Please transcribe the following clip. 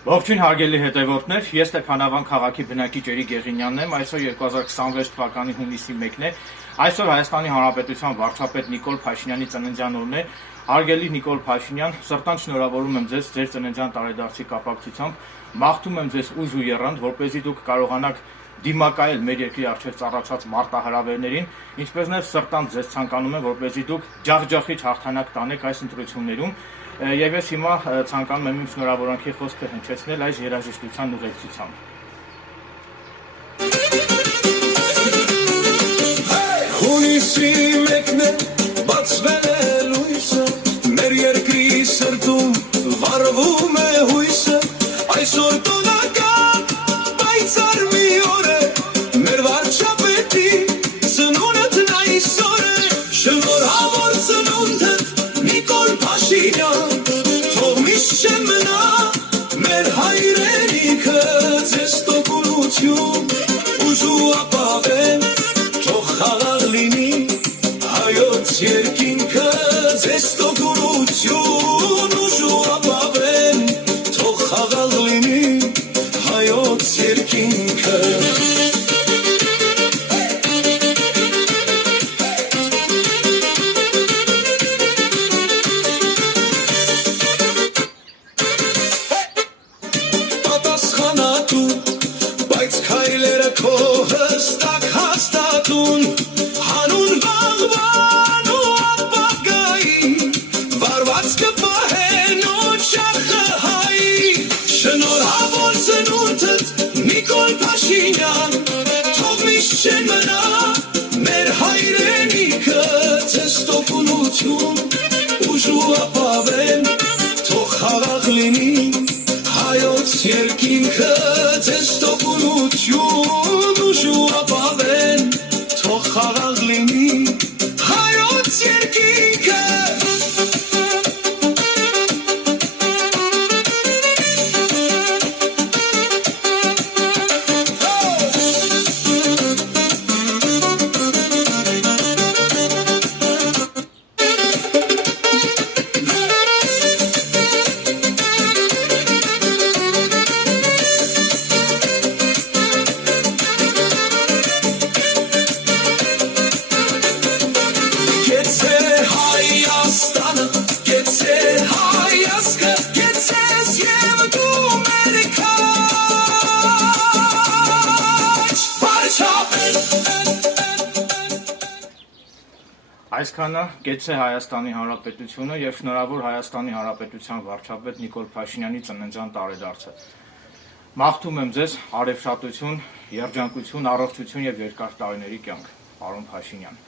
Ողջույն հարգելի հետևորդներ, ես Ստեփանավան քաղաքի բնակիչ Էրիկ Գեղինյանն եմ, այսօր 2026 թվականի հունիսի 1-ն է, այսօր Հայաստանի Հանրապետության վարչապետ Նիկոլ Փաշինյանի ծննդյան օրն է, հարգելի Նիկոլ Փաշինյան, սրտան շնորհավորում եմ ձեզ ձեր ծննդյան տարեդարձի կապակցությամբ, մաղթում եմ ձեզ ուժ ու եռանդ, որպեսզի դուք կարողանաք դիմակայել մեր երկրի առջև ծառացած մարտահրավերներին, ինչպես նաև սրտան ձեզ ցանկանում եմ, որպեսզի դուք ջախջախիչ հաղթանակ տանեք այս ընտրություններում, եւ ես հիմա ցանկանում եմ իմ շնորհավորանքի խոսքը հնչեցնել այս երաժշտության ուղեկցությամբ։ Հունիսի մեկն է բացվել է լույսը, մեր երկրի սրտում վառվում է հույսը, այսօր տոնական պայծառ մի օր է, մեր վարչապետի ծնունդն այսօր է, շնորհավոր ծնունդդ Նիկոլ Փաշինյան, թող միշտ չմնա մեր հայրենիքը, ձեզ տոկունություն ուժ ու ապավեն, թող խաղաղ լինի հայոց երկինքը, ձեզ տոկունություն ուժ ու ապավեն, թող խաղաղ լինի հայոց երկինքը։ Բայց քայլերը քո հստակ հաստատուն, հանուն վաղվան ու ապագայի, վարված կպահեն օջախը հայի, շնորհավոր ծնունդդ Նիկոլ Փաշինյան, թող միշտ չմնա մեր հայրենիքը, ձեզ տոկունություն ուժ ու ապավեն, թող խաղաղ լինի հայոց երկինքը, ձեզ տոկունություն ուժ ու ապավեն, թող խաղաղ լինի հայոց երկինքը։ Այսքանը գեցե Հայաստանի Հանրապետությունը եւ շնորհավոր Հայաստանի Հանրապետության վարչապետ Նիկոլ Փաշինյանի ծննդյան տարեդարձը։ Մաղթում եմ ձեզ արևշատություն, երջանկություն, առողջություն եւ երկար տարիների կյանք, պարոն Փաշինյան։